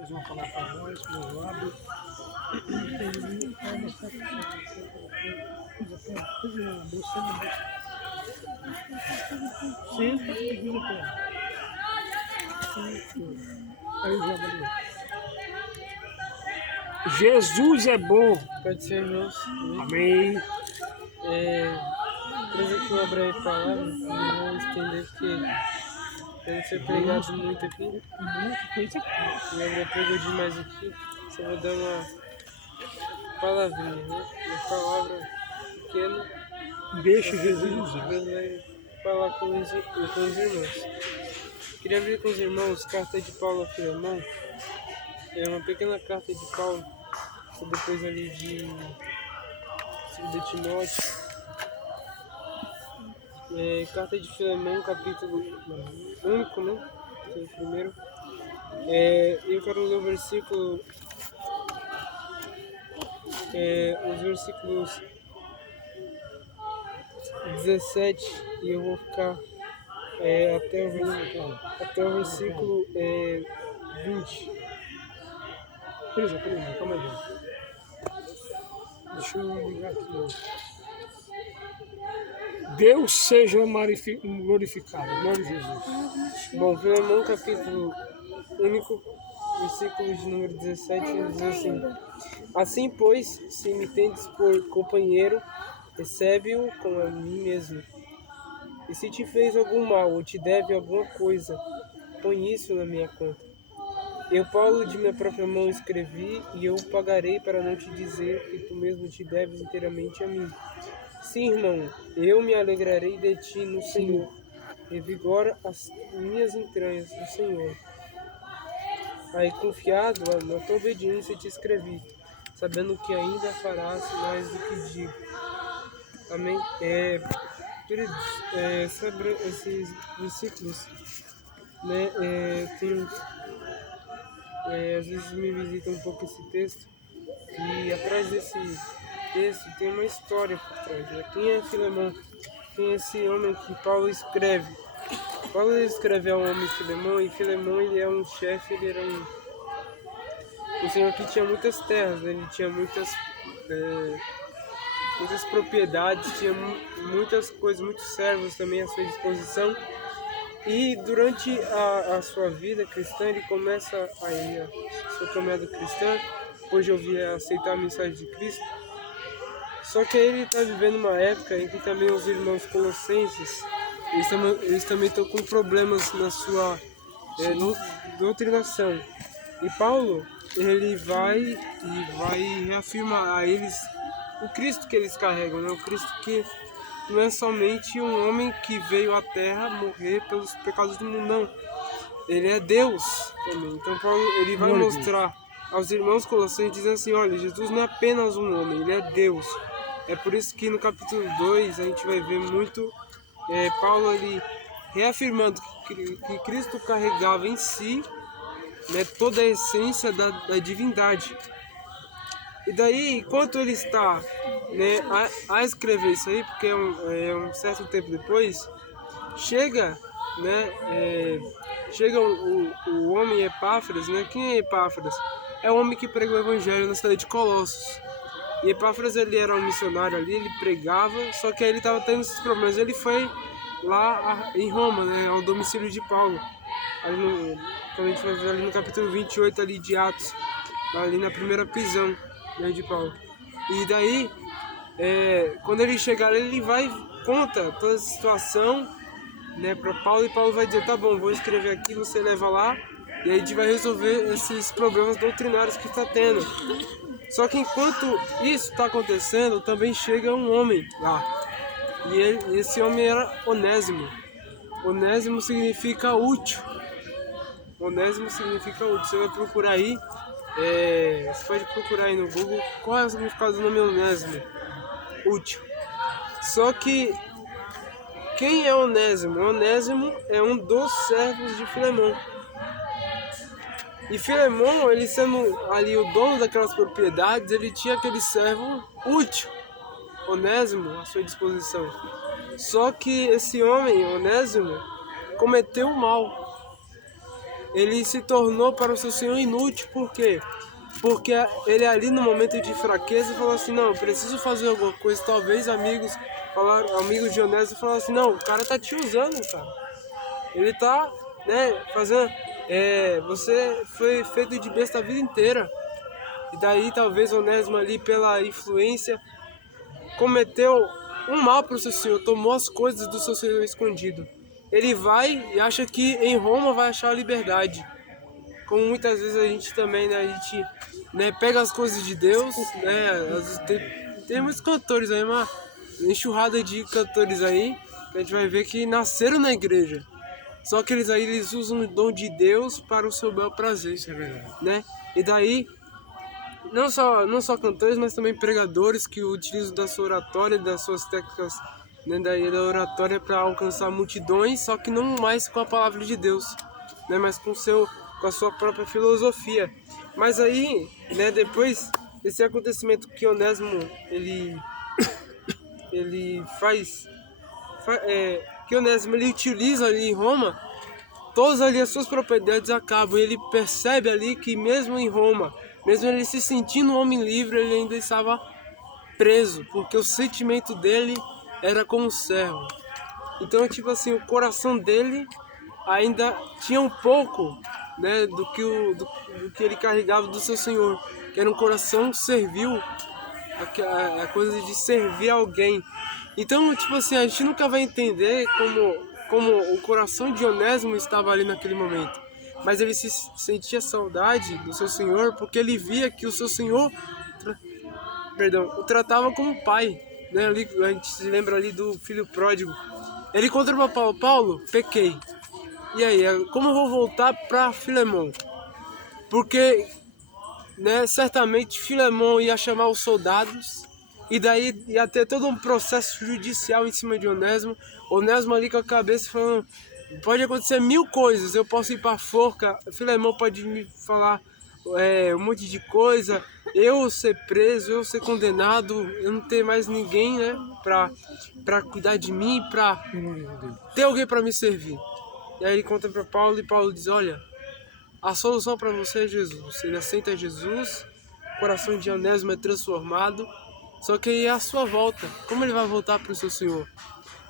Eles vão falar para nós, meu lado. Senta e vira para ela. Aí joga ali. Jesus é bom. Pode ser, irmãos. Amém. Trazer aqui uma breve palavra, não vou estender porque deve ser pregado muito aqui. Muita coisa aqui. E eu já pregou demais aqui. Só vou dar uma palavrinha, né? Uma palavra pequena. Deixa Jesus usar. Deus vai falar com os irmãos. Queria abrir com os irmãos carta de Paulo a Filemão. É uma pequena carta de Paulo, depois ali de Timóteo. Carta de Filemão, capítulo único, né? Que é o primeiro. Eu quero ler o versículo, os versículos 17 e eu vou ficar até o versículo 20. Beleza, calma aí. Deixa eu ligar aqui. Deus seja glorificado. Em nome de Jesus. Bom, Filemão, capítulo único, versículo de número 17, diz assim: Assim, pois, se me tendes por companheiro, recebe-o como a mim mesmo. E se te fez algum mal ou te deve alguma coisa, põe isso na minha conta. Eu, Paulo, de minha própria mão escrevi, e eu o pagarei para não te dizer que tu mesmo te deves inteiramente a mim. Sim, irmão, eu me alegrarei de ti no Senhor. Revigora as minhas entranhas no Senhor. Aí, confiado na tua obediência, te escrevi, sabendo que ainda farás mais do que digo. Amém? Queridos, sobre esses versículos, né, às vezes me visita um pouco esse texto, e atrás desse texto tem uma história por trás, né? Quem é Filemão? Quem é esse homem que Paulo escreve? Paulo escreve ao homem Filemão, e Filemão ele é um chefe, ele era um senhor que tinha muitas terras, né? Ele tinha muitas propriedades, tinha muitas coisas, muitos servos também à sua disposição. E durante a sua vida cristã, ele começa a sua caminhada cristã, depois de ouvir aceitar a mensagem de Cristo. Só que ele está vivendo uma época em que também os irmãos colossenses, eles também estão com problemas na sua doutrinação. E Paulo, ele vai reafirmar a eles o Cristo que eles carregam, né? O Cristo que não é somente um homem que veio à Terra morrer pelos pecados do mundo, não. Ele é Deus também. Então Paulo ele vai mostrar aos irmãos colossenses, dizendo assim, olha, Jesus não é apenas um homem, ele é Deus. É por isso que no capítulo 2 a gente vai ver muito Paulo ele reafirmando que Cristo carregava em si, né, toda a essência da divindade. E daí, enquanto ele está, né, a escrever isso aí, porque um certo tempo depois, chega o homem Epáfras, né? Quem é Epáfras? É o homem que pregou o evangelho na cidade de Colossos. E Epáfras, ele era um missionário ali, ele pregava, só que aí ele estava tendo esses problemas. Ele foi lá em Roma, né, ao domicílio de Paulo. Ali como a gente vai ver ali no capítulo 28 ali de Atos, ali na primeira prisão, né, de Paulo. E daí, quando ele chegar, ele vai conta toda a situação, né, para Paulo, e Paulo vai dizer, tá bom, vou escrever aqui, você leva lá, e aí a gente vai resolver esses problemas doutrinários que está tendo. Só que enquanto isso está acontecendo, também chega um homem lá, e esse homem era Onésimo. Onésimo significa útil. Onésimo significa útil. Você vai procurar aí, você pode procurar aí no Google qual é o significado do nome Onésimo. Útil. Só que quem é Onésimo? Onésimo é um dos servos de Filemão. E Filemão, ele sendo ali o dono daquelas propriedades, ele tinha aquele servo útil, Onésimo, à sua disposição. Só que esse homem, Onésimo, cometeu o mal. ele se tornou para o seu Senhor inútil. Por quê? Porque ele ali no momento de fraqueza falou assim, não, eu preciso fazer alguma coisa. Talvez amigos de Onésimo falaram assim, não, o cara tá te usando, cara. Ele tá, né, fazendo... você foi feito de besta a vida inteira. E daí talvez Onésimo ali pela influência cometeu um mal para o seu Senhor, tomou as coisas do seu Senhor escondido. Ele vai e acha que em Roma vai achar a liberdade. Como muitas vezes a gente também, né, a gente, né, pega as coisas de Deus, né, tem muitos cantores aí, uma enxurrada de cantores aí, que a gente vai ver que nasceram na igreja. Só que eles usam o dom de Deus para o seu bel prazer. Isso é verdade. Né? E daí, não só cantores, mas também pregadores que utilizam da sua oratória, das suas técnicas, né, da oratória para alcançar multidões, só que não mais com a palavra de Deus, né, mas com a sua própria filosofia. Mas aí, né, depois desse acontecimento que Onésimo ele que Onésimo ele utiliza ali em Roma, todas ali as suas propriedades acabam. E ele percebe ali que mesmo em Roma, mesmo ele se sentindo um homem livre, ele ainda estava preso, porque o sentimento dele era como servo. Então, tipo assim, o coração dele ainda tinha um pouco, né, do que ele carregava do seu Senhor, que era um coração servil, a coisa de servir alguém. Então, tipo assim, a gente nunca vai entender como o coração de Onésimo estava ali naquele momento. Mas ele se sentia saudade do seu Senhor, porque ele via que o seu Senhor o tratava como pai. Né? Ali, a gente se lembra ali do filho pródigo. Ele conta para Paulo, Paulo, pequei. E aí, como eu vou voltar para Filemão? Porque, né, certamente Filemão ia chamar os soldados, e daí ia ter todo um processo judicial em cima de Onésimo. Onésimo ali com a cabeça falando, pode acontecer 1000 coisas, eu posso ir para a forca, Filemão pode me falar um monte de coisa, eu ser preso, eu ser condenado, eu não ter mais ninguém, né, para cuidar de mim, para ter alguém para me servir. E aí ele conta para Paulo, e Paulo diz, olha, a solução para você é Jesus. Ele aceita Jesus, o coração de Onésimo é transformado, só que aí é a sua volta. Como ele vai voltar para o seu Senhor?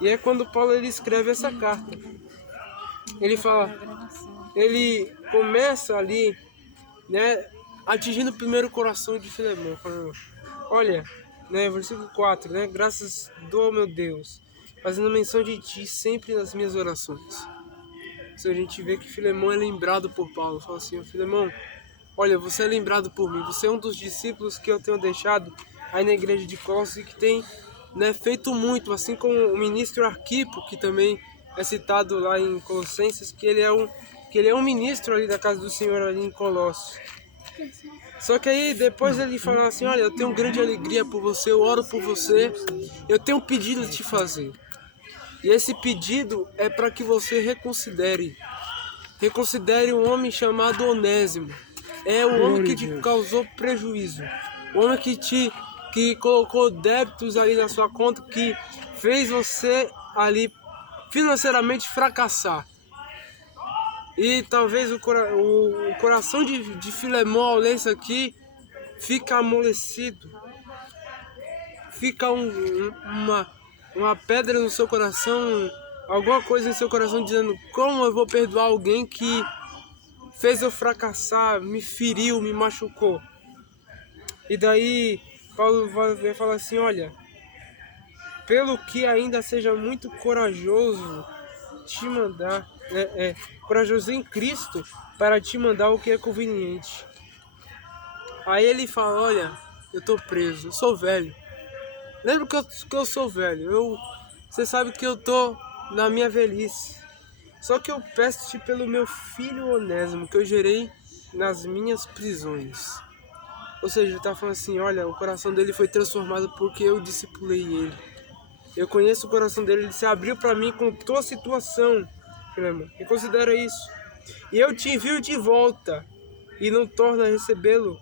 E é quando Paulo ele escreve essa carta. Ele fala, ele começa ali, né, atingindo o primeiro coração de Filemão, falando, olha, né, versículo 4, né, graças do meu Deus, fazendo menção de ti sempre nas minhas orações. A gente vê que Filemão é lembrado por Paulo. Fala assim, Filemão, olha, você é lembrado por mim. Você é um dos discípulos que eu tenho deixado aí na igreja de Colossos e que tem, né, feito muito, assim como o ministro Arquipo, que também é citado lá em Colossenses, que ele é um ministro ali da casa do Senhor ali em Colossos. Só que aí depois ele fala assim, olha, eu tenho grande alegria por você, eu oro por você, eu tenho um pedido de te fazer. E esse pedido é para que você reconsidere um homem chamado Onésimo. É o homem que te causou prejuízo, o homem que colocou débitos ali na sua conta, que fez você ali financeiramente fracassar. E talvez o coração de Filemão ao ler isso aqui fica amolecido, fica uma pedra no seu coração, alguma coisa em seu coração dizendo, como eu vou perdoar alguém que fez eu fracassar, me feriu, me machucou? E daí Paulo vai falar assim, olha, pelo que ainda seja muito corajoso te mandar, corajoso em Cristo para te mandar o que é conveniente. Aí ele fala, olha, eu tô preso, eu sou velho. Lembra que eu sou velho, você sabe que eu tô na minha velhice. Só que eu peço-te pelo meu filho Onésimo, que eu gerei nas minhas prisões. Ou seja, ele tá falando assim, olha, o coração dele foi transformado porque eu discipulei ele. Eu conheço o coração dele, ele se abriu para mim, contou a situação, Filemão, e considera isso. E eu te envio de volta, e não torna a recebê-lo.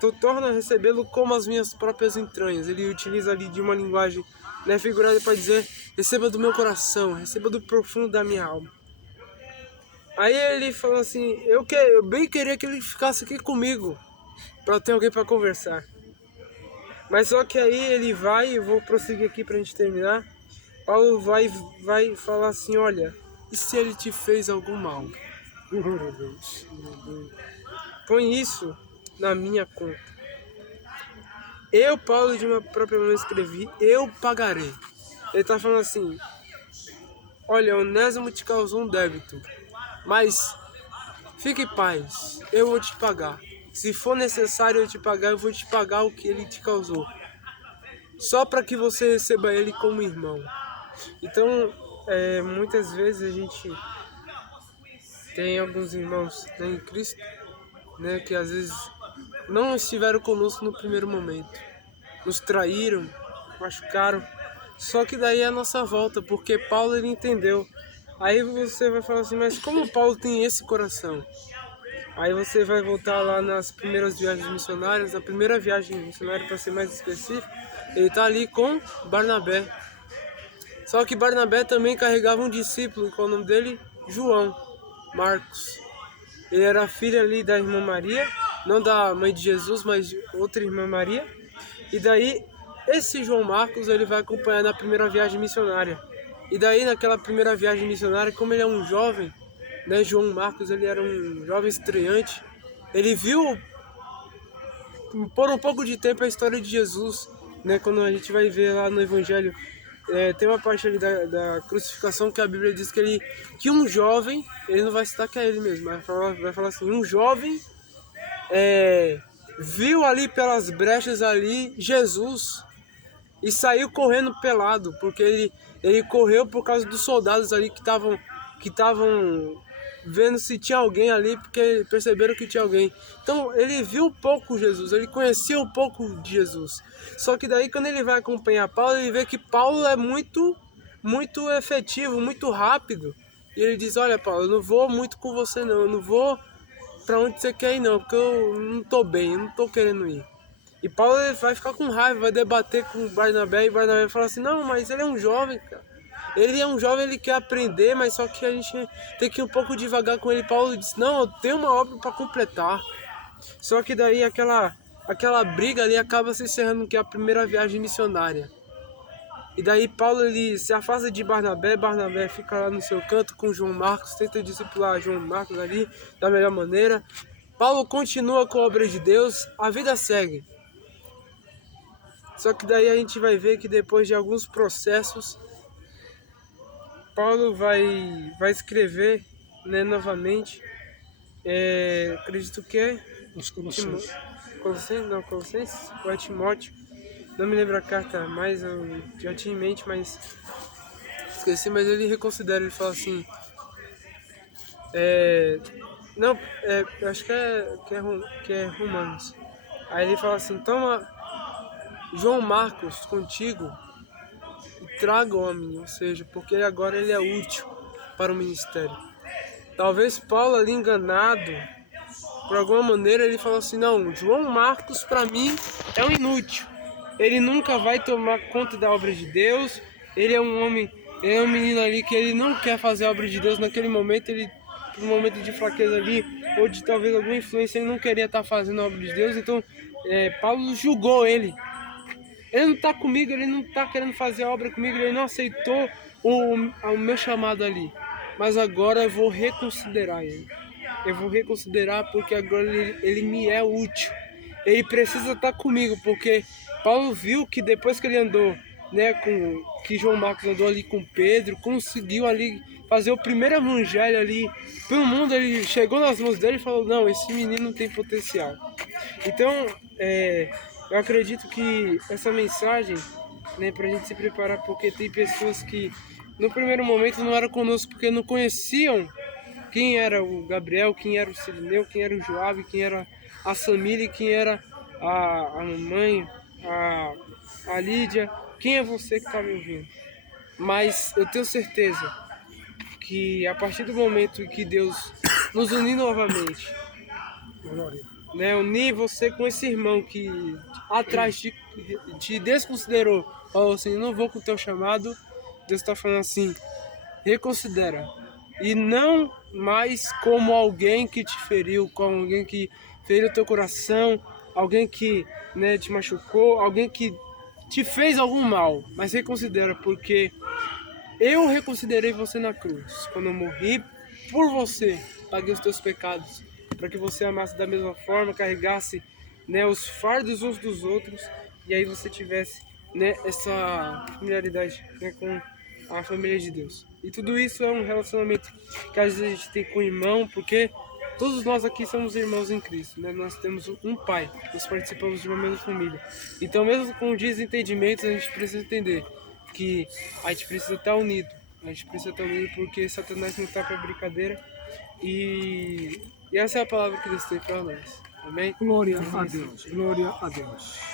Tu torna a recebê-lo como as minhas próprias entranhas. Ele utiliza ali de uma linguagem, né, figurada para dizer, receba do meu coração, receba do profundo da minha alma. Aí ele falou assim, eu bem queria que ele ficasse aqui comigo, pra ter alguém pra conversar. Mas só que aí ele vai, eu vou prosseguir aqui pra gente terminar. Paulo vai falar assim, olha, e se ele te fez algum mal? Glória a Deus. Põe isso na minha conta. Eu, Paulo, de uma própria mão escrevi, eu pagarei. Ele tá falando assim, olha, Onésimo te causou um débito, mas fique em paz, eu vou te pagar. Se for necessário eu te pagar, eu vou te pagar o que ele te causou. Só para que você receba ele como irmão. Então, muitas vezes a gente tem alguns irmãos, né, em Cristo, né, que às vezes não estiveram conosco no primeiro momento. Nos traíram, machucaram. Só que daí é a nossa volta, porque Paulo ele entendeu. Aí você vai falar assim, mas como Paulo tem esse coração? Aí você vai voltar lá nas primeiras viagens missionárias, na primeira viagem missionária, para ser mais específico, ele está ali com Barnabé. Só que Barnabé também carregava um discípulo, qual é o nome dele? João Marcos. Ele era filho ali da irmã Maria, não da mãe de Jesus, mas de outra irmã Maria. E daí, esse João Marcos, ele vai acompanhar na primeira viagem missionária. E daí, naquela primeira viagem missionária, como ele é um jovem, né, João Marcos, ele era um jovem estreante, ele viu por um pouco de tempo a história de Jesus, né, quando a gente vai ver lá no Evangelho, tem uma parte ali da crucificação que a Bíblia diz que um jovem, ele não vai citar que é ele mesmo, vai falar assim, um jovem viu ali pelas brechas ali Jesus e saiu correndo pelado, porque ele correu por causa dos soldados ali que estavam vendo se tinha alguém ali, porque perceberam que tinha alguém. Então ele viu pouco Jesus, ele conhecia um pouco de Jesus. Só que daí quando ele vai acompanhar Paulo, ele vê que Paulo é muito efetivo, muito rápido. E ele diz, olha Paulo, eu não vou muito com você não, eu não vou pra onde você quer ir não, porque eu não tô bem, eu não tô querendo ir. E Paulo ele vai ficar com raiva, vai debater com Barnabé, e Barnabé vai falar assim, não, mas ele é um jovem, cara. Ele é um jovem, ele quer aprender, mas só que a gente tem que ir um pouco devagar com ele. Paulo disse, não, eu tenho uma obra para completar. Só que daí aquela briga ali acaba se encerrando, que é a primeira viagem missionária. E daí Paulo ele se afasta de Barnabé, Barnabé fica lá no seu canto com João Marcos, tenta discipular João Marcos ali da melhor maneira. Paulo continua com a obra de Deus, a vida segue. Só que daí a gente vai ver que depois de alguns processos, Paulo vai escrever, né, novamente, acredito que é Os Colossenses. Colossenses ou é Timóteo, não me lembro a carta mais, eu já tinha em mente, mas esqueci, mas ele reconsidera, ele fala assim, não, eu acho que é Romanos, aí ele fala assim, toma João Marcos contigo, traga-o a mim, ou seja, porque agora ele é útil para o ministério. Talvez Paulo ali enganado, por alguma maneira ele falou assim, não, João Marcos para mim é um inútil, ele nunca vai tomar conta da obra de Deus, ele é um homem, ele é um menino ali que ele não quer fazer a obra de Deus naquele momento, ele um momento de fraqueza ali, ou de talvez alguma influência, ele não queria estar fazendo a obra de Deus, então Paulo julgou ele. Ele não está comigo, ele não está querendo fazer a obra comigo, ele não aceitou o meu chamado ali. Mas agora eu vou reconsiderar ele. Eu vou reconsiderar porque agora ele me é útil. Ele precisa estar comigo, porque Paulo viu que depois que ele andou, né, que João Marcos andou ali com Pedro, conseguiu ali fazer o primeiro evangelho ali pelo mundo, ele chegou nas mãos dele e falou, não, esse menino tem potencial. Então, eu acredito que essa mensagem, né, para a gente se preparar, porque tem pessoas que no primeiro momento não eram conosco porque não conheciam quem era o Gabriel, quem era o Sirineu, quem era o Joab, quem era a Samília, quem era a mamãe, a Lídia, quem é você que está me ouvindo? Mas eu tenho certeza que a partir do momento que Deus nos unir novamente, né, unir você com esse irmão que atrás te desconsiderou, falou assim, não vou com o teu chamado, Deus está falando assim, reconsidera, e não mais como alguém que te feriu, como alguém que feriu teu coração, alguém que, né, te machucou, alguém que te fez algum mal, mas reconsidera, porque eu reconsiderei você na cruz, quando eu morri por você, paguei os teus pecados, para que você amasse da mesma forma, carregasse, né, os fardos uns dos outros, e aí você tivesse, né, essa familiaridade, né, com a família de Deus. E tudo isso é um relacionamento que às vezes a gente tem com o irmão, porque todos nós aqui somos irmãos em Cristo, né? Nós temos um Pai, nós participamos de uma mesma família. Então, mesmo com desentendimentos, a gente precisa entender que a gente precisa estar unido. A gente precisa estar unido porque Satanás não está para brincadeira. E essa é a palavra que Deus tem para nós. Amém? Glória a Deus, glória a Deus.